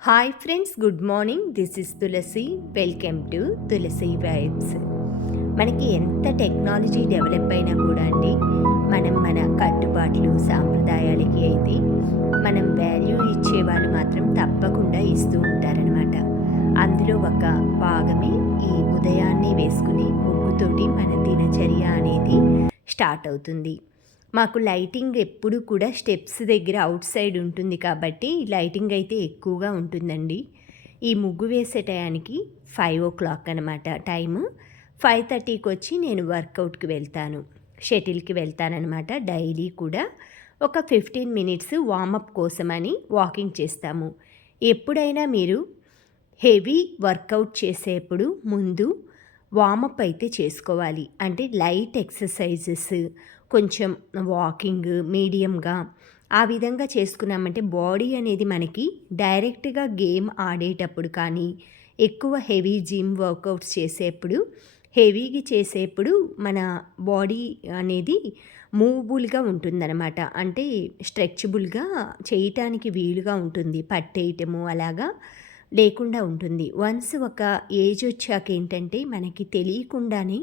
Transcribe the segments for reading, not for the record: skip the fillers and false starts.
Hi friends, good morning. This is Tulasi. Welcome to Tulasi vibes. మనకి ఎంత technology develop అయినా కూడా అండి, మనం మన కట్టుబాట్లు సాంప్రదాయాలకి అయితే మనం వాల్యూ ఇచ్చే వాళ్ళు మాత్రం తప్పకుండా ఇస్తూ ఉంటారనమాట. అందులో ఒక భాగమే ఈ ఉదయాన్నే వేసుకుని ముగ్గుతోటి మన దినచర్య అనేది స్టార్ట్ అవుతుంది. మాకు లైటింగ్ ఎప్పుడు కూడా స్టెప్స్ దగ్గర అవుట్ సైడ్ ఉంటుంది కాబట్టి లైటింగ్ అయితే ఎక్కువగా ఉంటుందండి. ఈ ముగ్గు వేసే టయానికి 5 o'clock అనమాట టైము. 5:30కి వచ్చి నేను వర్కౌట్కి వెళ్తాను, షటిల్కి వెళ్తానమాట. డైలీ కూడా ఒక 15 మినిట్స్ వార్మప్ కోసమని వాకింగ్ చేస్తాము. ఎప్పుడైనా మీరు హెవీ వర్కౌట్ చేసేప్పుడు ముందు వార్మప్ అయితే చేసుకోవాలి. అంటే లైట్ ఎక్సర్సైజెస్, కొంచెం వాకింగ్ మీడియంగా ఆ విధంగా చేసుకున్నామంటే బాడీ అనేది మనకి డైరెక్ట్గా గేమ్ ఆడేటప్పుడు కానీ, ఎక్కువ హెవీ జిమ్ వర్కౌట్స్ చేసేప్పుడు, హెవీగా చేసేప్పుడు మన బాడీ అనేది మూవబుల్గా ఉంటుందన్నమాట. అంటే స్ట్రెచబుల్గా చేయటానికి వీలుగా ఉంటుంది, పట్టేయటము అలాగా లేకుండా ఉంటుంది. వన్స్ ఒక ఏజ్ వచ్చాక ఏంటంటే మనకి తెలియకుండానే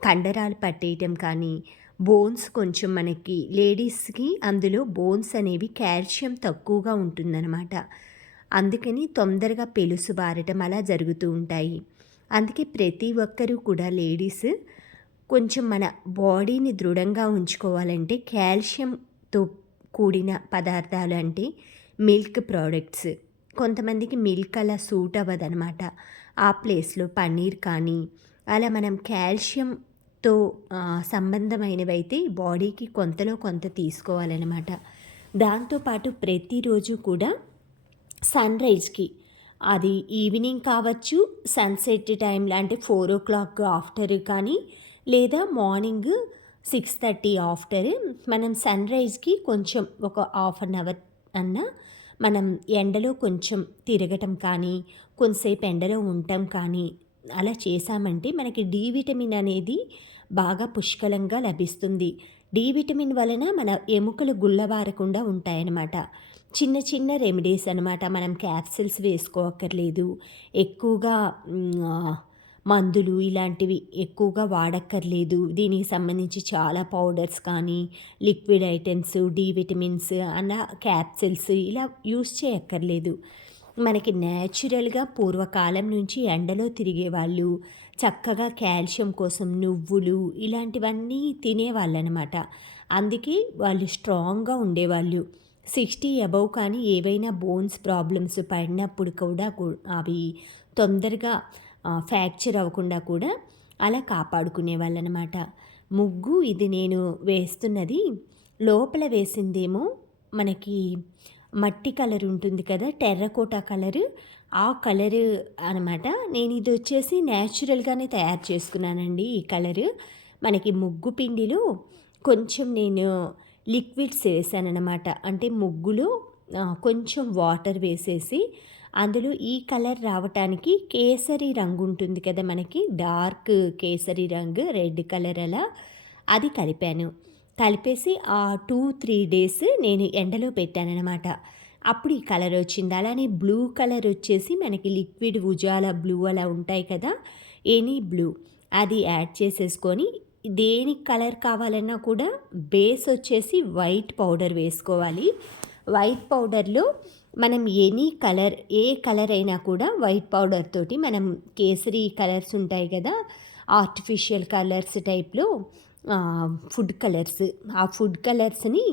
కండరాలు పట్టేయటం కానీ, బోన్స్ కొంచెం మనకి లేడీస్కి అందులో బోన్స్ అనేవి కాల్షియం తక్కువగా ఉంటుందన్నమాట. అందుకని తొందరగా పెలుసు బారటం అలా జరుగుతూ ఉంటాయి. అందుకే ప్రతి ఒక్కరూ కూడా లేడీస్ కొంచెం మన బాడీని దృఢంగా ఉంచుకోవాలంటే కాల్షియంతో కూడిన పదార్థాలు అంటే మిల్క్ ప్రోడక్ట్స్. కొంతమందికి మిల్క్ అలా సూట్ అవ్వదనమాట. ఆ ప్లేస్లో పన్నీర్ కానీ అలా మనం కాల్షియంతో సంబంధమైనవైతే బాడీకి కొంతలో కొంత తీసుకోవాలన్నమాట. దాంతోపాటు ప్రతిరోజు కూడా సన్రైజ్కి, అది ఈవినింగ్ కావచ్చు, సన్సెట్ టైంలో అంటే 4 o'clock ఆఫ్టర్ కానీ, లేదా మార్నింగ్ 6:30 ఆఫ్టర్ మనం సన్రైజ్కి కొంచెం ఒక 1/2 hour అన్నా మనం ఎండలో కొంచెం తిరగటం కానీ, కొంతసేపు ఎండలో ఉండటం కానీ అలా చేశామంటే మనకి డి విటమిన్ అనేది బాగా పుష్కలంగా లభిస్తుంది. డి విటమిన్ వలన మన ఎముకలు గుల్లబారకుండా ఉంటాయన్నమాట. చిన్న చిన్న రెమెడీస్ అనమాట. మనం క్యాప్సిల్స్ వేసుకోక్కర్లేదు. ఎక్కువగా మందులు ఇలాంటివి ఎక్కువగా వాడక్కర్లేదు. దీనికి సంబంధించి చాలా పౌడర్స్ కానీ, లిక్విడ్ ఐటమ్స్, డి విటమిన్స్ అన్న క్యాప్సిల్స్ ఇలా యూస్ చేయక్కర్లేదు. మనకి న్యాచురల్గా పూర్వకాలం నుంచి ఎండలో తిరిగేవాళ్ళు చక్కగా కాల్షియం కోసం నువ్వులు ఇలాంటివన్నీ తినేవాళ్ళనమాట. అందుకే వాళ్ళు స్ట్రాంగ్గా ఉండేవాళ్ళు. 60 అబౌవ్ కానీ ఏవైనా బోన్స్ ప్రాబ్లమ్స్ పడినప్పుడు కూడా అవి తొందరగా ఫ్రాక్చర్ అవ్వకుండా కూడా అలా కాపాడుకునేవాళ్ళనమాట. ముగ్గు ఇది నేను వేస్తున్నది లోపల వేసిందేమో మనకి మట్టి కలర్ ఉంటుంది కదా, టెర్రకోటా కలరు, ఆ కలరు అనమాట. నేను ఇది వచ్చేసి న్యాచురల్గానే తయారు చేసుకున్నానండి. ఈ కలరు మనకి ముగ్గు పిండిలో కొంచెం నేను లిక్విడ్స్ వేసానన్నమాట. అంటే ముగ్గులో కొంచెం వాటర్ వేసేసి అందులో ఈ కలర్ రావటానికి కేసరి రంగు ఉంటుంది కదా, మనకి డార్క్ కేసరి రంగు, రెడ్ కలర్ అలా అది కలిపాను. కలిపేసి ఆ 2-3 డేస్ నేను ఎండలో పెట్టానన్నమాట. అప్పుడు ఈ కలర్ వచ్చింది. అలానే బ్లూ కలర్ వచ్చేసి మనకి లిక్విడ్ ఉజాలా బ్లూ అలా ఉంటాయి కదా, ఎనీ బ్లూ అది యాడ్ చేసేసుకొని, దేనికి కలర్ కావాలన్నా కూడా బేస్ వచ్చేసి వైట్ పౌడర్ వేసుకోవాలి. వైట్ పౌడర్లో మనం ఎనీ కలర్, ఏ కలర్ అయినా కూడా వైట్ పౌడర్ తోటి మనం కేసరి కలర్స్ ఉంటాయి కదా, ఆర్టిఫిషియల్ కలర్స్ టైప్లో ఫుడ్ కలర్స్, ఆ ఫుడ్ కలర్స్ని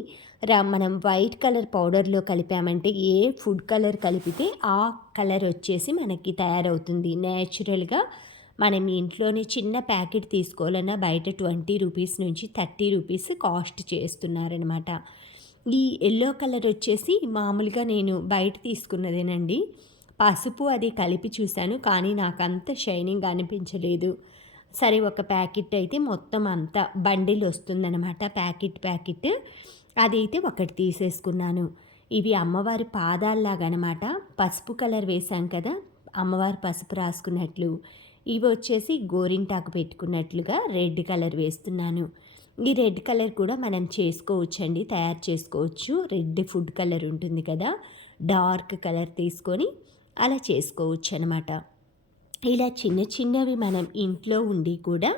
మనం వైట్ కలర్ పౌడర్లో కలిపామంటే ఏ ఫుడ్ కలర్ కలిపితే ఆ కలర్ వచ్చేసి మనకి తయారవుతుంది న్యాచురల్గా. మనం ఇంట్లోనే చిన్న ప్యాకెట్ తీసుకోవాలన్నా బయట 20 రూపీస్ నుంచి 30 రూపీస్ కాస్ట్ చేస్తున్నారనమాట. ఈ ఎల్లో కలర్ వచ్చేసి మామూలుగా నేను బయట తీసుకున్నదేనండి. పసుపు అది కలిపి చూశాను కానీ నాకు అంత షైనింగ్ అనిపించలేదు. సరే, ఒక ప్యాకెట్ అయితే మొత్తం అంతా బండిల్ వస్తుందన్నమాట, ప్యాకెట్ అదైతే ఒకటి తీసేసుకున్నాను. ఇవి అమ్మవారి పాదాల్లాగనమాట. పసుపు కలర్ వేశాను కదా, అమ్మవారు పసుపు రాసుకున్నట్లు. ఇవి వచ్చేసి గోరింటాకు పెట్టుకున్నట్లుగా రెడ్ కలర్ వేస్తున్నాను. ఈ రెడ్ కలర్ కూడా మనం చేసుకోవచ్చండి, తయారు చేసుకోవచ్చు. రెడ్ ఫుడ్ కలర్ ఉంటుంది కదా, డార్క్ కలర్ తీసుకొని అలా చేసుకోవచ్చు అనమాట. ఇలా చిన్న చిన్నవి మనం ఇంట్లో ఉండి కూడా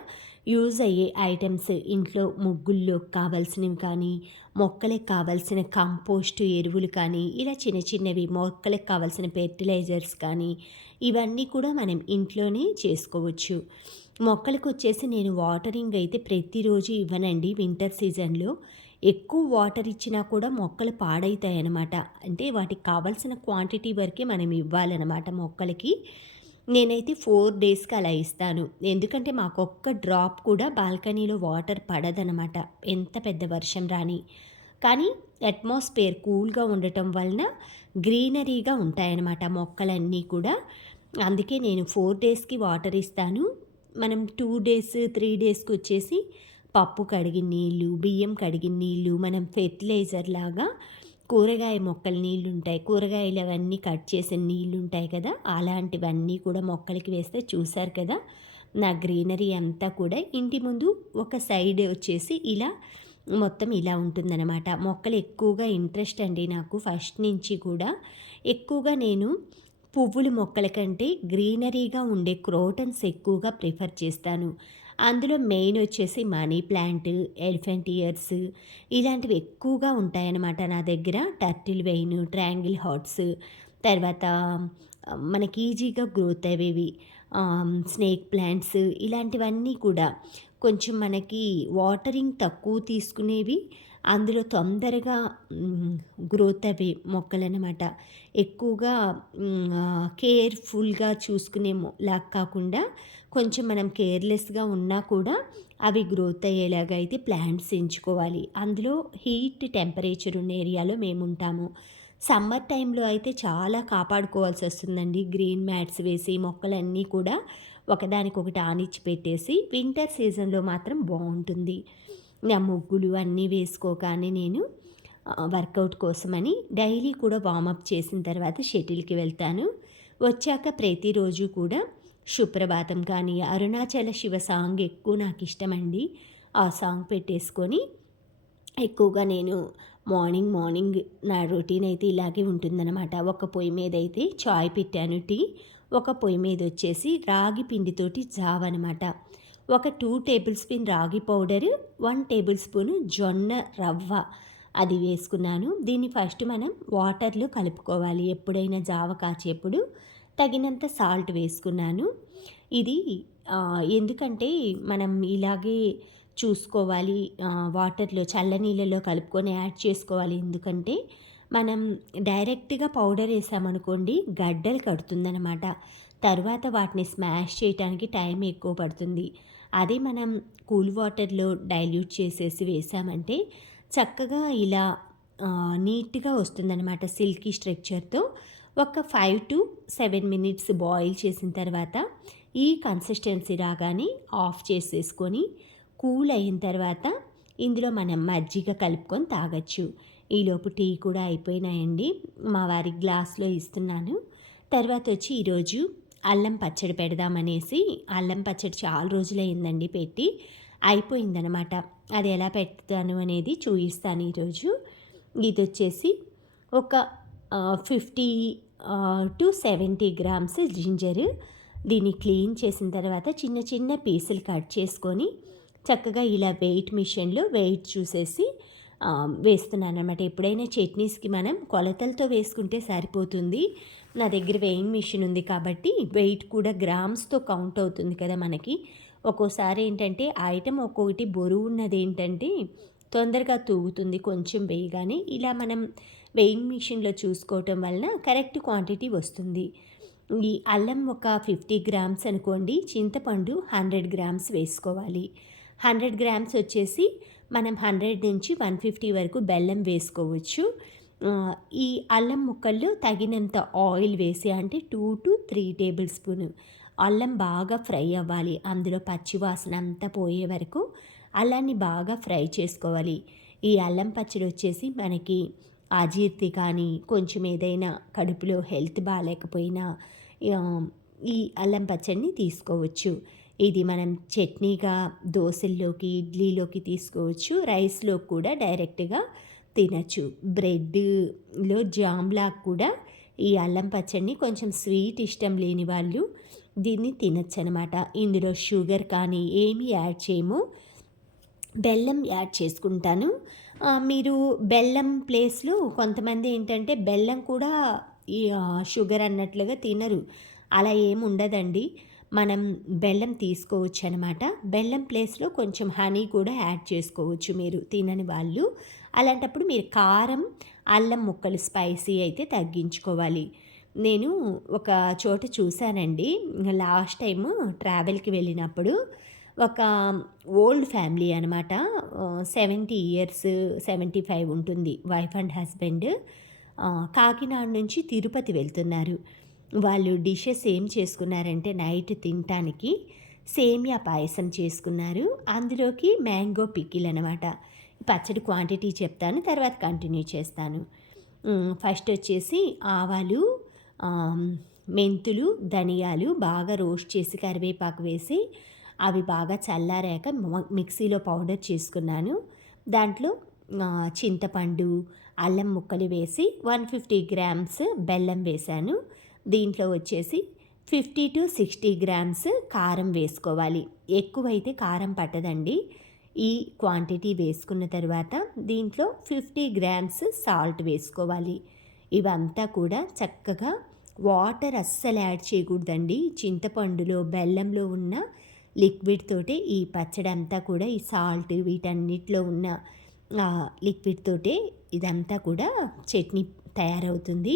యూజ్ అయ్యే ఐటమ్స్, ఇంట్లో ముగ్గుల్లో కావాల్సినవి కానీ, మొక్కలకు కావాల్సిన కంపోస్ట్ ఎరువులు కానీ, ఇలా చిన్న చిన్నవి మొక్కలకు కావాల్సిన ఫెర్టిలైజర్స్ కానీ, ఇవన్నీ కూడా మనం ఇంట్లోనే చేసుకోవచ్చు. మొక్కలకు వచ్చేసి నేను వాటరింగ్ అయితే ప్రతిరోజు ఇవ్వనండి. వింటర్ సీజన్లో ఎక్కువ వాటర్ ఇచ్చినా కూడా మొక్కలు పాడైతాయి అన్నమాట. అంటే వాటికి కావాల్సిన క్వాంటిటీ వరకే మనం ఇవ్వాలన్నమాట మొక్కలకి. నేనైతే 4 డేస్‌కి అలా ఇస్తాను. ఎందుకంటే మాకొక్క డ్రాప్ కూడా బాల్కనీలో వాటర్ పడదనమాట. ఎంత పెద్ద వర్షం రాని. కానీ అట్మాస్ఫియర్ కూల్‌గా ఉండటం వలన గ్రీనరీగా ఉంటాయన్నమాట మొక్కలన్నీ కూడా. అందుకే నేను 4 డేస్‌కి వాటర్ ఇస్తాను. మనం 2 డేస్, 3 డేస్‌కి వచ్చేసి పప్పు కడిగిన నీళ్ళు, బియ్యం కడిగిన నీళ్ళు, మనం ఫెర్టిలైజర్ లాగా కూరగాయ మొక్కల నీళ్ళుంటాయి. కూరగాయలు అవన్నీ కట్ చేసిన నీళ్ళుంటాయి కదా! అలాంటివన్నీ కూడా మొక్కలకి వేస్తే చూసారు కదా! నా గ్రీనరీ అంతా కూడా ఇంటి ముందు ఒక సైడ్ వచ్చేసి ఇలా మొత్తం ఇలా ఉంటుందన్నమాట. మొక్కలు ఎక్కువగా ఇంట్రెస్ట్ అండి నాకు ఫస్ట్ నుంచి కూడా. ఎక్కువగా నేను పువ్వుల మొక్కల కంటే గ్రీనరీగా ఉండే క్రోటన్స్ ఎక్కువగా ప్రిఫర్ చేస్తాను. అందులో మెయిన్ వచ్చేసి మనీ ప్లాంట్, ఎలిఫెంట్ ఇయర్స్ ఇలాంటివి ఎక్కువగా ఉంటాయన్నమాట నా దగ్గర. టర్టిల్ వెయిన్, ట్రయాంగిల్ హార్ట్స్, తర్వాత మనకి ఈజీగా గ్రోత్ అయ్యేవి స్నేక్ ప్లాంట్స్, ఇలాంటివన్నీ కూడా కొంచెం మనకి వాటరింగ్ తక్కువ తీసుకునేవి, అందులో తొందరగా గ్రోత్ అయ్యే మొక్కలన్నమాట. ఎక్కువగా కేర్‌ఫుల్‌గా చూసుకునే లాగా కాకుండా కొంచెం మనం కేర్‌లెస్‌గా ఉన్నా కూడా అవి గ్రోత్ అయ్యేలాగా అయితే ప్లాంట్స్ ఎంచుకోవాలి. అందులో హీట్ టెంపరేచర్ ఉన్న ఏరియాలో మేముంటాము. సమ్మర్ టైంలో అయితే చాలా కాపాడుకోవాల్సి వస్తుందండి. గ్రీన్ మ్యాట్స్ వేసి మొక్కలన్నీ కూడా ఒకదానికొకటి ఆనిచ్చి పెట్టేసి, వింటర్ సీజన్‌లో మాత్రం బావుంటుంది. నా ముగ్గులు అన్నీ వేసుకోగానే నేను వర్కౌట్ కోసమని డైలీ కూడా వార్మప్ చేసిన తర్వాత షటిల్‌కి వెళ్తాను. వచ్చాక ప్రతిరోజు కూడా సుప్రభాతం కానీ, అరుణాచల శివ సాంగ్ ఎక్కువ నాకిష్టమండి. ఆ సాంగ్ పెట్టేసుకొని ఎక్కువగా నేను మార్నింగ్ నా రొటీన్ అయితే ఇలాగే ఉంటుందన్నమాట. ఒక పొయ్యి మీద అయితే చాయ్ పెట్టాను టీ. ఒక పొయ్యి మీద వచ్చేసి రాగి పిండితోటి జావ అనమాట. ఒక 2 టేబుల్ స్పూన్ రాగి పౌడరు, 1 టేబుల్ స్పూను జొన్న రవ్వ అది వేసుకున్నాను. దీన్ని ఫస్ట్ మనం వాటర్‌లో కలుపుకోవాలి. ఎప్పుడైనా జావ కాచేప్పుడు తగినంత సాల్ట్ వేసుకున్నాను. ఇది ఎందుకంటే మనం ఇలాగే చూసుకోవాలి. వాటర్‌లో చల్లనీళ్ళలో కలుపుకొని యాడ్ చేసుకోవాలి. ఎందుకంటే మనం డైరెక్ట్‌గా పౌడర్ ఏసామనుకోండి గడ్డలు కడుతుందనమాట. తర్వాత వాటిని స్మాష్ చేయటానికి టైం ఎక్కువ పడుతుంది. అదే మనం కూల్ వాటర్‌లో డైల్యూట్ చేసేసి వేసామంటే చక్కగా ఇలా నీట్‌గా వస్తుందనమాట సిల్కీ స్ట్రక్చర్‌తో. ఒక 5-7 మినిట్స్ బాయిల్ చేసిన తర్వాత ఈ కన్సిస్టెన్సీ రాగానే ఆఫ్ చేసేసుకొని కూల్ అయిన తర్వాత ఇందులో మనం మజ్జిగ కలుపుకొని తాగొచ్చు. ఈలోపు టీ కూడా అయిపోయినాయండి. మా వారి గ్లాస్‌లో ఇస్తున్నాను. తర్వాత వచ్చి ఈరోజు అల్లం పచ్చడి పెడదామనేసి, అల్లం పచ్చడి చాలా రోజులయిందండి పెట్టి, అయిపోయిందనమాట. అది ఎలా పెడతాను అనేది చూపిస్తాను ఈరోజు. ఇదొచ్చేసి ఒక 50-70 గ్రామ్స్ జింజర్. దీన్ని క్లీన్ చేసిన తర్వాత చిన్న చిన్న పీసులు కట్ చేసుకొని చక్కగా ఇలా వెయిట్ మిషన్‌లో వెయిట్ చూసేసి వేస్తున్నానన్నమాట. ఎప్పుడైనా చట్నీస్‌కి మనం కొలతలతో వేసుకుంటే సరిపోతుంది. నా దగ్గర వెయింగ్ మిషన్ ఉంది కాబట్టి వెయిట్ కూడా గ్రామ్స్‌తో కౌంట్ అవుతుంది కదా మనకి. ఒక్కోసారి ఏంటంటే ఐటెమ్ ఒక్కొక్కటి బరువున్నది ఏంటంటే తొందరగా తూగుతుంది కొంచెం వేయగానే. ఇలా మనం వెయింగ్ మిషన్‌లో చూసుకోవటం వలన కరెక్ట్ క్వాంటిటీ వస్తుంది. ఈ అల్లం ఒక 50 గ్రామ్స్ అనుకోండి. చింతపండు 100 గ్రామ్స్ వేసుకోవాలి. 100 గ్రామ్స్ వచ్చేసి మనం 100-150 వరకు బెల్లం వేసుకోవచ్చు. ఈ అల్లం ముక్కల్లో తగినంత ఆయిల్ వేసి, అంటే 2-3 టేబుల్ స్పూన్ అల్లం బాగా ఫ్రై అవ్వాలి. అందులో పచ్చివాసన అంతా పోయే వరకు అల్లాన్ని బాగా ఫ్రై చేసుకోవాలి. ఈ అల్లం పచ్చడి వచ్చేసి మనకి అజీర్తి కానీ, కొంచెం ఏదైనా కడుపులో హెల్త్ బాగాలేకపోయినా ఈ అల్లం పచ్చడిని తీసుకోవచ్చు. ఇది మనం చట్నీగా దోసల్లోకి, ఇడ్లీలోకి తీసుకోవచ్చు. రైస్‌లో కూడా డైరెక్ట్‌గా తినచ్చు. బ్రెడ్‌లో జామ్‌లాగా కూడా ఈ అల్లం పచ్చడిని కొంచెం స్వీట్ ఇష్టం లేని వాళ్ళు దీన్ని తినొచ్చనమాట. ఇందులో షుగర్ కానీ ఏమీ యాడ్ చేయము. బెల్లం యాడ్ చేసుకుంటాను. మీరు బెల్లం ప్లేస్‌లో కొంతమంది ఏంటంటే బెల్లం కూడా షుగర్ అన్నట్లుగా తినరు. అలా ఏమి ఉండదండి. మనం బెల్లం తీసుకోవచ్చనమాట. బెల్లం ప్లేస్‌లో కొంచెం హనీ కూడా యాడ్ చేసుకోవచ్చు మీరు తినని వాళ్ళు. అలాంటప్పుడు మీరు కారం, అల్లం ముక్కలు స్పైసీ అయితే తగ్గించుకోవాలి. నేను ఒక చోట చూసానండి. లాస్ట్ టైము ట్రావెల్‌కి వెళ్ళినప్పుడు ఒక ఓల్డ్ ఫ్యామిలీ అనమాట. 70 ఇయర్స్, 75 ఉంటుంది. వైఫ్ అండ్ హస్బెండ్ కాకినాడ నుంచి తిరుపతి వెళ్తున్నారు. వాళ్ళు డిషెస్ ఏం చేసుకున్నారంటే నైట్ తినటానికి సేమియా పాయసం చేసుకున్నారు. అందులోకి మ్యాంగో పికిల్ అనమాట. పచ్చడి క్వాంటిటీ చెప్తాను, తర్వాత కంటిన్యూ చేస్తాను. ఫస్ట్ వచ్చేసి ఆవాలు, మెంతులు, ధనియాలు బాగా రోస్ట్ చేసి కరివేపాకు వేసి అవి బాగా చల్లారాక మిక్సీలో పౌడర్ చేసుకున్నాను. దాంట్లో చింతపండు, అల్లం ముక్కలు వేసి 150 గ్రామ్స్ బెల్లం వేశాను. దీంట్లో వచ్చేసి 50-60 గ్రామ్స్ కారం వేసుకోవాలి. ఎక్కువైతే కారం పట్టదండి. ఈ క్వాంటిటీ వేసుకున్న తర్వాత దీంట్లో 50 గ్రామ్స్ సాల్ట్ వేసుకోవాలి. ఇవంతా కూడా చక్కగా వాటర్ అస్సలు యాడ్ చేయకూడదండి. చింతపండులో బెల్లంలో ఉన్న లిక్విడ్ తోటే ఈ పచ్చడి అంతా కూడా ఈ సాల్ట్ వీటన్నిటిలో ఉన్న లిక్విడ్ తోటే ఇదంతా కూడా చట్నీ తయారవుతుంది.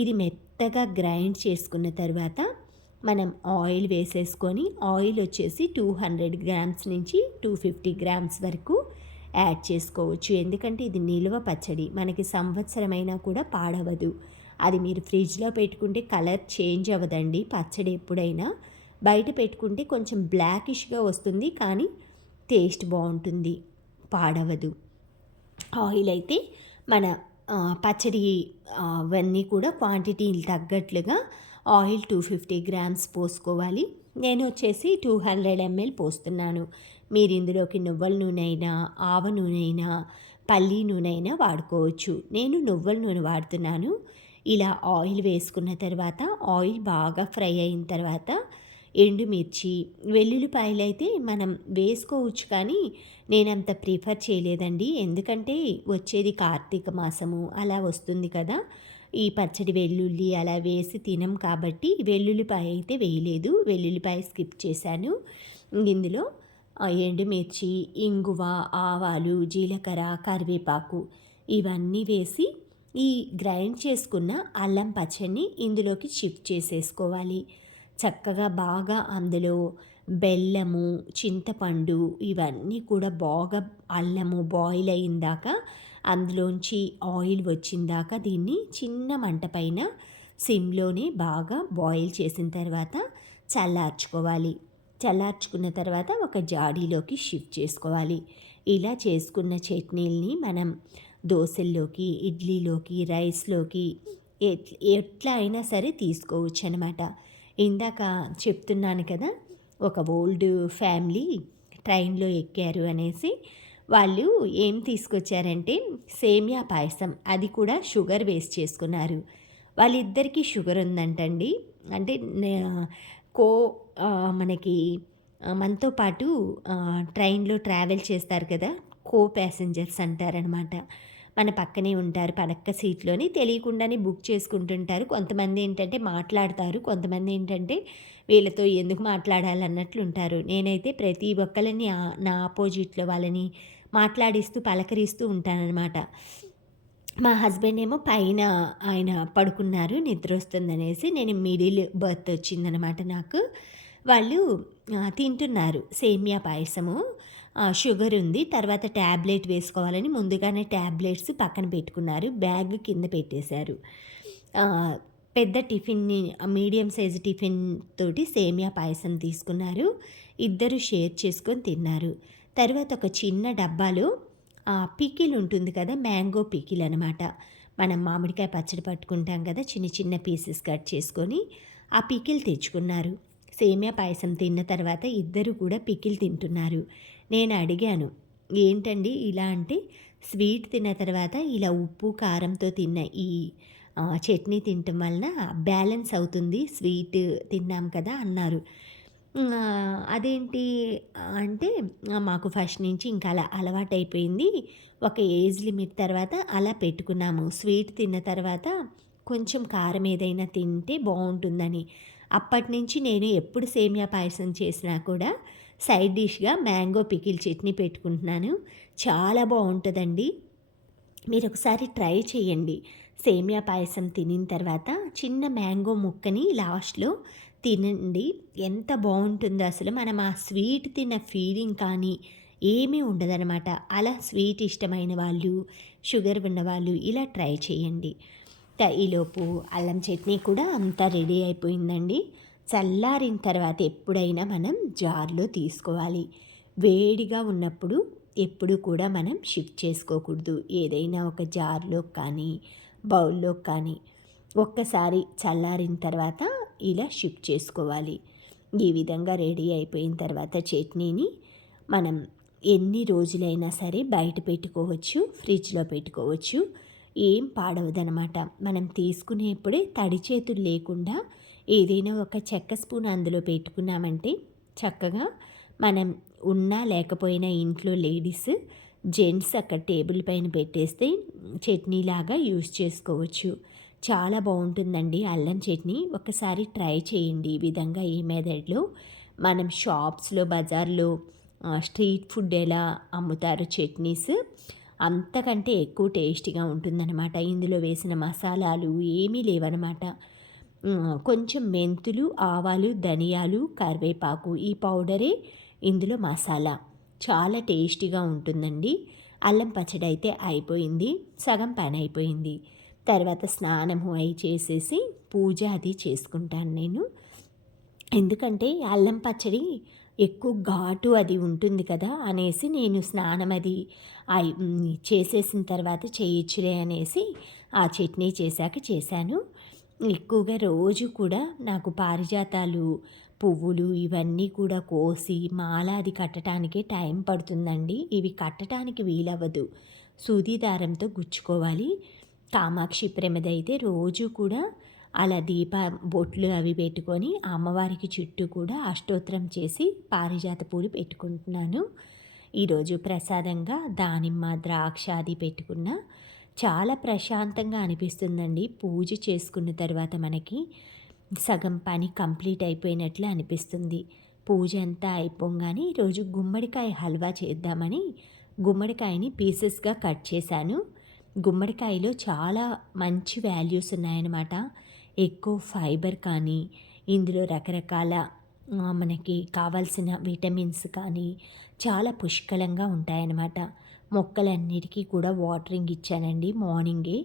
ఇది మెత్తగా గ్రైండ్ చేసుకున్న తర్వాత మనం ఆయిల్ వేసేసుకొని ఆయిల్ వచ్చేసి 200 గ్రామ్స్ నుంచి 250 గ్రామ్స్ వరకు యాడ్ చేసుకోవచ్చు. ఎందుకంటే ఇది నిల్వ పచ్చడి, మనకి సంవత్సరమైనా కూడా పాడవదు. అది మీరు ఫ్రిడ్జ్లో పెట్టుకుంటే కలర్ చేంజ్ అవ్వదండి. పచ్చడి ఎప్పుడైనా బయట పెట్టుకుంటే కొంచెం బ్లాకిష్గా వస్తుంది, కానీ టేస్ట్ బాగుంటుంది, పాడవదు. ఆయిల్ అయితే మన పచ్చడి అవన్నీ కూడా క్వాంటిటీలు తగ్గట్లుగా ఆయిల్ 250 గ్రామ్స్ పోసుకోవాలి. నేను వచ్చేసి 200 ml పోస్తున్నాను. మీరు ఇందులోకి నువ్వుల నూనె అయినా, ఆవ నూనె అయినా, పల్లి నూనె అయినా వాడుకోవచ్చు. నేను నువ్వుల నూనె వాడుతున్నాను. ఇలా ఆయిల్ వేసుకున్న తర్వాత ఆయిల్ బాగా ఫ్రై అయిన తర్వాత ఎండుమిర్చి, వెల్లుల్లిపాయలు అయితే మనం వేసుకోవచ్చు, కానీ నేనంత ప్రిఫర్ చేయలేదండి. ఎందుకంటే వచ్చేది కార్తీక మాసము అలా వస్తుంది కదా, ఈ పచ్చడి వెల్లుల్లి అలా వేసి తినం కాబట్టి వెల్లుల్లిపాయ అయితే వేయలేదు. వెల్లుల్లిపాయ స్కిప్ చేశాను. ఇందులో ఎండుమిర్చి, ఇంగువ, ఆవాలు, జీలకర్ర, కరివేపాకు ఇవన్నీ వేసి ఈ గ్రైండ్ చేసుకున్న అల్లం పచ్చడిని ఇందులోకి షిఫ్ట్ చేసేసుకోవాలి. చక్కగా బాగా అందులో బెల్లము, చింతపండు ఇవన్నీ కూడా బాగా అల్లము బాయిల్ అయిందాక, అందులోంచి ఆయిల్ వచ్చిందాక దీన్ని చిన్న మంట పైన సిమ్లోనే బాగా బాయిల్ చేసిన తర్వాత చల్లార్చుకోవాలి. చల్లార్చుకున్న తర్వాత ఒక జాడీలోకి షిఫ్ట్ చేసుకోవాలి. ఇలా చేసుకున్న చట్నీల్ని మనం దోశల్లోకి, ఇడ్లీలోకి, రైస్లోకి ఎట్లా అయినా సరే తీసుకోవచ్చు అనమాట. ఇందాక చెప్తున్నాను కదా, ఒక ఓల్డ్ ఫ్యామిలీ ట్రైన్లో ఎక్కారు అనేసి. వాళ్ళు ఏం తీసుకొచ్చారంటే సేమియా పాయసం, అది కూడా షుగర్ వేస్ట్ చేసుకున్నారు. వాళ్ళిద్దరికీ షుగర్ ఉందంటండి. అంటే కో మనకి మనతో పాటు ట్రైన్లో ట్రావెల్ చేస్తారు కదా, కో ప్యాసింజర్స్ అంటారనమాట. మన పక్కనే ఉంటారు, పడక్క సీట్లోని తెలియకుండానే బుక్ చేసుకుంటుంటారు. కొంతమంది ఏంటంటే మాట్లాడతారు, కొంతమంది ఏంటంటే వీళ్ళతో ఎందుకు మాట్లాడాలన్నట్లు ఉంటారు. నేనైతే ప్రతి ఒక్కరిని నా ఆపోజిట్లో వాళ్ళని మాట్లాడిస్తూ పలకరిస్తూ ఉంటానన్నమాట. మా హస్బెండ్ ఏమో పైన ఆయన పడుకున్నారు, నిద్ర వస్తుందనేసి. నేను మిడిల్ బర్త్ వచ్చిందనమాట నాకు. వాళ్ళు తింటున్నారు సేమియా పాయసము. షుగర్ ఉంది, తర్వాత ట్యాబ్లెట్ వేసుకోవాలని ముందుగానే ట్యాబ్లెట్స్ పక్కన పెట్టుకున్నారు. బ్యాగ్ కింద పెట్టేశారు. పెద్ద టిఫిన్ని, మీడియం సైజు టిఫిన్ తోటి సేమియా పాయసం తీసుకున్నారు. ఇద్దరు షేర్ చేసుకొని తిన్నారు. తర్వాత ఒక చిన్న డబ్బాలో పికిల్ ఉంటుంది కదా, మ్యాంగో పికిల్ అనమాట. మనం మామిడికాయ పచ్చడి పట్టుకుంటాం కదా, చిన్న చిన్న పీసెస్ కట్ చేసుకొని ఆ పికిల్ తెచ్చుకున్నారు. సేమియా పాయసం తిన్న తర్వాత ఇద్దరు కూడా పికిల్ తింటున్నారు. నేను అడిగాను, ఏంటండి ఇలా అంటే, స్వీట్ తిన్న తర్వాత ఇలా ఉప్పు, కారంతో తిన్న ఈ చట్నీ తినటం వలన బ్యాలెన్స్ అవుతుంది. స్వీట్ తిన్నాం కదా అన్నారు. అదేంటి అంటే మాకు ఫస్ట్ నుంచి ఇంకా అలా అలవాటైపోయింది. ఒక ఏజ్ లిమిట్ తర్వాత అలా పెట్టుకున్నాము. స్వీట్ తిన్న తర్వాత కొంచెం కారం ఏదైనా తింటే బావుంటుందని. అప్పటినుంచి నేను ఎప్పుడు సేమియా పాయసం చేసినా కూడా సైడ్ డిష్‌గా మ్యాంగో పికిల్ చట్నీ పెట్టుకుంటున్నాను. చాలా బావుంటదండి. మీరొకసారి ట్రై చేయండి. సేమియా పాయసం తినిన తర్వాత చిన్న మ్యాంగో ముక్కని లాస్ట్‌లో తినండి. ఎంత బావుంటుందో అసలు. మనం ఆ స్వీట్ తిన్న ఫీలింగ్ కానీ ఏమీ ఉండదనమాట. అలా స్వీట్ ఇష్టమైన వాళ్ళు, షుగర్ ఉన్నవాళ్ళు ఇలా ట్రై చేయండి. ఈలోపు అల్లం చట్నీ కూడా అంతా రెడీ అయిపోయిందండి. చల్లారిన తర్వాత ఎప్పుడైనా మనం జార్‌లో తీసుకోవాలి. వేడిగా ఉన్నప్పుడు ఎప్పుడు కూడా మనం షిఫ్ట్ చేసుకోకూడదు. ఏదైనా ఒక జార్‌లోకి కానీ, బౌల్‌లోకి కానీ ఒక్కసారి చల్లారిన తర్వాత ఇలా షిఫ్ట్ చేసుకోవాలి. ఈ విధంగా రెడీ అయిపోయిన తర్వాత చట్నీని మనం ఎన్ని రోజులైనా సరే బయట పెట్టుకోవచ్చు, ఫ్రిడ్జ్‌లో పెట్టుకోవచ్చు. ఏం పాడవదనమాట. మనం తీసుకునేప్పుడే తడి చేతులు లేకుండా ఏదైనా ఒక చెక్క స్పూన్ అందులో పెట్టుకున్నామంటే చక్కగా మనం ఉన్నా లేకపోయినా ఇంట్లో లేడీస్, జెంట్స్ అక్కడ టేబుల్ పైన పెట్టేస్తే చట్నీలాగా యూజ్ చేసుకోవచ్చు. చాలా బావుంటుందండి అల్లం చట్నీ. ఒకసారి ట్రై చేయండి ఈ విధంగా ఈ మెథడ్‌లో. మనం షాప్స్‌లో, బజార్‌లో స్ట్రీట్ ఫుడ్ ఎలా అమ్ముతారో చట్నీస్ అంతకంటే ఎక్కువ టేస్టీగా ఉంటుందన్నమాట. ఇందులో వేసిన మసాలాలు ఏమీ లేవనమాట. కొంచెం మెంతులు, ఆవాలు, ధనియాలు, కరివేపాకు ఈ పౌడరే ఇందులో మసాలా. చాలా టేస్టీగా ఉంటుందండి. అల్లం పచ్చడి అయితే అయిపోయింది. సగం పని అయిపోయింది. తర్వాత స్నానము అయి చేసేసి పూజ అది చేసుకుంటాను నేను. ఎందుకంటే అల్లం పచ్చడి ఎక్కువ ఘాటు అది ఉంటుంది కదా అనేసి నేను స్నానం అది చేసేసిన తర్వాత చేయొచ్చులే అనేసి ఆ చట్నీ చేశాక చేశాను. ఎక్కువగా రోజు కూడా నాకు పారిజాతాలు పువ్వులు ఇవన్నీ కూడా కోసి మాల అది కట్టడానికే టైం పడుతుందండి. ఇవి కట్టడానికి వీలవ్వదు. సూది దారంతో గుచ్చుకోవాలి. కామాక్షి ప్రమిదైతే రోజు కూడా అలా బొట్లు అవి పెట్టుకొని అమ్మవారికి చుట్టూ కూడా అష్టోత్తరం చేసి పారిజాత పూలు పెట్టుకుంటున్నాను. ఈరోజు ప్రసాదంగా దానిమ్మ, ద్రాక్ష అది పెట్టుకున్న చాలా ప్రశాంతంగా అనిపిస్తుందండి. పూజ చేసుకున్న తర్వాత మనకి సగం పని కంప్లీట్ అయిపోయినట్లు అనిపిస్తుంది. పూజ అంతా అయిపోగానే ఈరోజు గుమ్మడికాయ హల్వా చేద్దామని గుమ్మడికాయని పీసెస్గా కట్ చేశాను. గుమ్మడికాయలో చాలా మంచి వాల్యూస్ ఉన్నాయన్నమాట. ఎక్కువ ఫైబర్ కానీ, ఇందులో రకరకాల మనకి కావాల్సిన విటమిన్స్ కానీ చాలా పుష్కలంగా ఉంటాయన్నమాట. మొక్కలన్నిటికీ కూడా వాటరింగ్ ఇచ్చానండి మార్నింగే.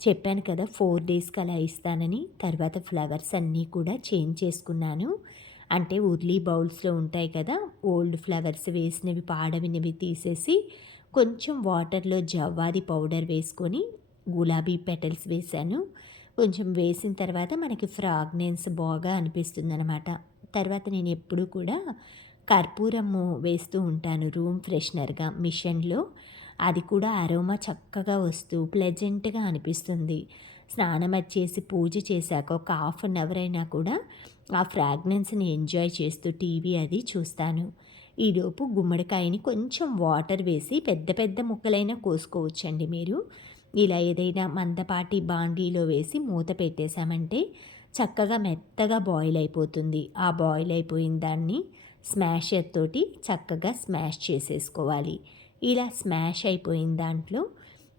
చెప్పాను కదా 4 డేస్‌కి అలా ఇస్తానని. తర్వాత ఫ్లవర్స్ అన్నీ కూడా చేంజ్ చేసుకున్నాను. అంటే ఉర్లీ బౌల్స్‌లో ఉంటాయి కదా, ఓల్డ్ ఫ్లవర్స్ వేసినవి పాడవినవి తీసేసి కొంచెం వాటర్‌లో జవ్వాది పౌడర్ వేసుకొని గులాబీ పెటల్స్ వేశాను. కొంచెం వేసిన తర్వాత మనకి ఫ్రాగ్రెన్స్ బాగా అనిపిస్తుందనమాట. తర్వాత నేను ఎప్పుడూ కూడా కర్పూరము వేస్తూ ఉంటాను రూమ్ ఫ్రెషనర్‌గా మిషన్‌లో. అది కూడా అరోమా చక్కగా వస్తూ ప్లెజెంట్‌గా అనిపిస్తుంది. స్నానం అది చేసి పూజ చేశాక ఒక హాఫ్ అన్ అవర్ అయినా కూడా ఆ ఫ్రాగ్రెన్స్‌ని ఎంజాయ్ చేస్తూ టీవీ అది చూస్తాను. ఈలోపు గుమ్మడికాయని కొంచెం వాటర్ వేసి పెద్ద పెద్ద ముక్కలైనా కోసుకోవచ్చండి మీరు. ఇలా ఏదైనా మందపాటి బాండీలో వేసి మూత పెట్టేశామంటే చక్కగా మెత్తగా బాయిల్ అయిపోతుంది. ఆ బాయిల్ అయిపోయిన దాన్ని స్మాషర్ తోటి చక్కగా స్మాష్ చేసేసుకోవాలి. ఇలా స్మాష్ అయిపోయిన దాంట్లో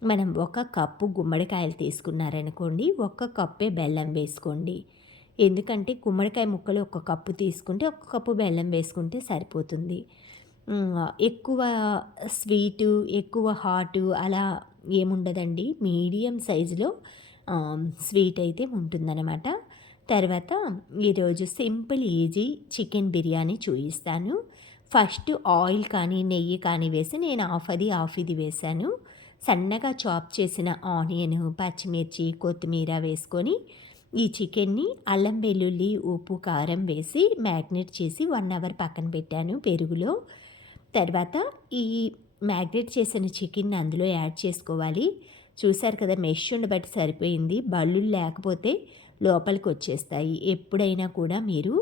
మనం 1 కప్పు గుమ్మడికాయలు తీసుకున్నారనుకోండి, 1 కప్పే బెల్లం వేసుకోండి. ఎందుకంటే గుమ్మడికాయ ముక్కలు 1 కప్పు తీసుకుంటే 1 కప్పు బెల్లం వేసుకుంటే సరిపోతుంది. ఎక్కువ స్వీటు, ఎక్కువ హాటు అలా ఏముండదండి. మీడియం సైజులో స్వీట్ అయితే ఉంటుందన్నమాట. తర్వాత ఈరోజు సింపుల్ ఈజీ చికెన్ బిర్యానీ చూపిస్తాను. ఫస్ట్ ఆయిల్ కానీ, నెయ్యి కానీ వేసి నేను హాఫ్ ఇది వేశాను. సన్నగా చాప్ చేసిన ఆనియన్, పచ్చిమిర్చి, కొత్తిమీర వేసుకొని ఈ చికెన్ని అల్లం వెల్లుల్లి, ఉప్పు, కారం వేసి మ్యాగ్నేట్ చేసి 1 అవర్ పక్కన పెట్టాను పెరుగులో. తర్వాత ఈ మ్యాగ్నేట్ చేసిన చికెన్‌ని అందులో యాడ్ చేసుకోవాలి. చూసారు కదా! మెష్ ఉండబట్టి సరిపోయింది. బల్లులు లేకపోతే లోపలికొచ్చేస్తాయి. ఎప్పుడైనా కూడా మీరు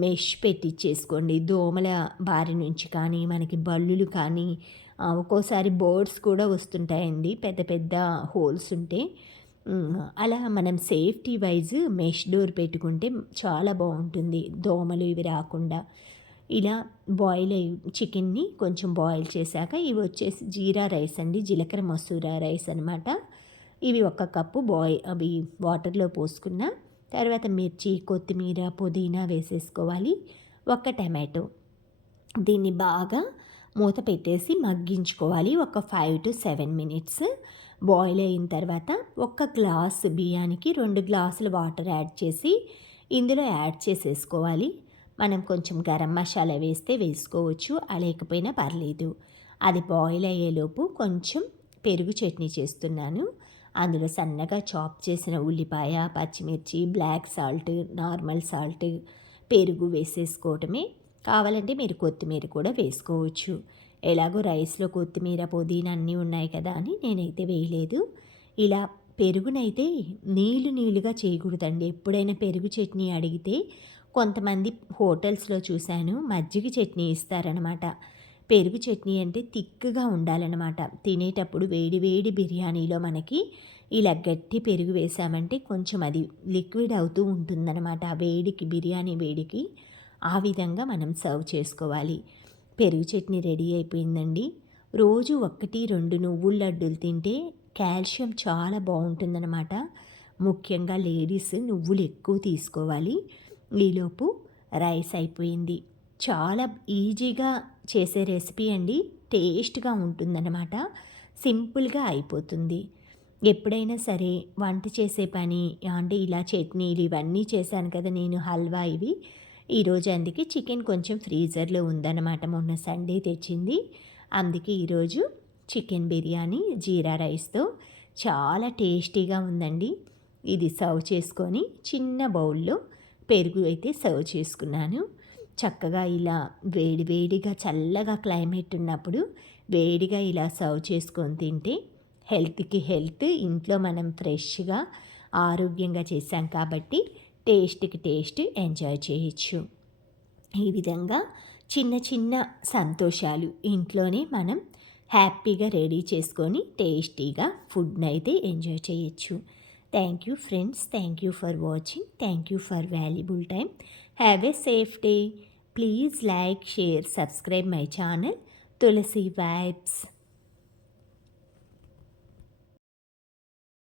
మెష్ పెట్టిచ్చేసుకోండి. దోమల బారి నుంచి కానీ, మనకి బల్లులు కానీ, ఒక్కోసారి బర్డ్స్ కూడా వస్తుంటాయండి పెద్ద పెద్ద హోల్స్ ఉంటే. అలా మనం సేఫ్టీ వైజ్ మెష్ డోర్ పెట్టుకుంటే చాలా బావుంటుంది. దోమలు ఇవి రాకుండా. ఇలా చికెన్‌ని కొంచెం బాయిల్ చేశాక ఇవొచ్చేసి జీరా రైస్ అండి. జీలకర్ర మసూర రైస్ అనమాట. ఇవి ఒక కప్పు అవి వాటర్‌లో పోసుకున్న తర్వాత మిర్చి, కొత్తిమీర, పుదీనా వేసేసుకోవాలి. ఒక టమాటో. దీన్ని బాగా మూత పెట్టేసి మగ్గించుకోవాలి. ఒక 5-7 మినిట్స్. బాయిల్ అయిన తర్వాత ఒక గ్లాస్ బియ్యానికి 2 గ్లాసులు వాటర్ యాడ్ చేసి ఇందులో యాడ్ చేసేసుకోవాలి. మనం కొంచెం గరం మసాలా వేస్తే వేసుకోవచ్చు, లేకపోయినా పర్లేదు. అది బాయిల్ అయ్యేలోపు కొంచెం పెరుగు చట్నీ చేస్తున్నాను. అందులో సన్నగా చాప్ చేసిన ఉల్లిపాయ, పచ్చిమిర్చి, బ్లాక్ సాల్ట్, నార్మల్ సాల్ట్, పెరుగు వేసేసుకోవటమే. కావాలంటే మీరు కొత్తిమీర కూడా వేసుకోవచ్చు. ఎలాగో రైస్‌లో కొత్తిమీర, పుదీనా అన్నీ ఉన్నాయి కదా అని నేనైతే వేయలేదు. ఇలా పెరుగునైతే నీళ్లుగా చేయకూడదండి. ఎప్పుడైనా పెరుగు చట్నీ అడిగితే కొంతమంది హోటల్స్‌లో చూశాను మజ్జిగ చట్నీ ఇస్తారనమాట. పెరుగు చట్నీ అంటే థిక్‌గా ఉండాలనమాట. తినేటప్పుడు వేడి వేడి బిర్యానీలో మనకి ఇలా గట్టి పెరుగు వేసామంటే కొంచెం అది లిక్విడ్ అవుతూ ఉంటుందనమాట. ఆ వేడికి, బిర్యానీ వేడికి ఆ విధంగా మనం సర్వ్ చేసుకోవాలి. పెరుగు చట్నీ రెడీ అయిపోయిందండి. రోజు 1, 2 నువ్వుల లడ్డూలు తింటే కాల్షియం చాలా బావుంటుందనమాట. ముఖ్యంగా లేడీస్ నువ్వులు ఎక్కువ తీసుకోవాలి. ఈలోపు రైస్ అయిపోయింది. చాలా ఈజీగా చేసే రెసిపీ అండి. టేస్ట్‌గా ఉంటుందన్నమాట. సింపుల్‌గా అయిపోతుంది. ఎప్పుడైనా సరే వంట చేసే పని అంటే ఇలా చట్నీలు ఇవన్నీ చేశాను కదా నేను, హల్వా ఇవి. ఈరోజు అందుకే చికెన్ కొంచెం ఫ్రీజర్‌లో ఉందన్నమాట. మొన్న సండే తెచ్చింది. అందుకే ఈరోజు చికెన్ బిర్యానీ జీరా రైస్‌తో చాలా టేస్టీగా ఉందండి. ఇది సర్వ్ చేసుకొని చిన్న బౌల్‌లో పెరుగు అయితే సర్వ్ చేసుకున్నాను. చక్కగా ఇలా వేడి వేడిగా చల్లగా క్లైమేట్ ఉన్నప్పుడు వేడిగా ఇలా సర్వ్ చేసుకొని తింటే హెల్త్‌కి హెల్త్. ఇంట్లో మనం ఫ్రెష్‌గా ఆరోగ్యంగా చేశాం కాబట్టి టేస్ట్‌కి టేస్ట్ ఎంజాయ్ చేయొచ్చు. ఈ విధంగా చిన్న చిన్న సంతోషాలు ఇంట్లోనే మనం హ్యాపీగా రెడీ చేసుకొని టేస్టీగా ఫుడ్‌నైతే ఎంజాయ్ చేయొచ్చు. Thank you friends. Thank you for watching. Thank you for valuable time. Have a safe day. Please like, share, subscribe my channel Tulasi vibes.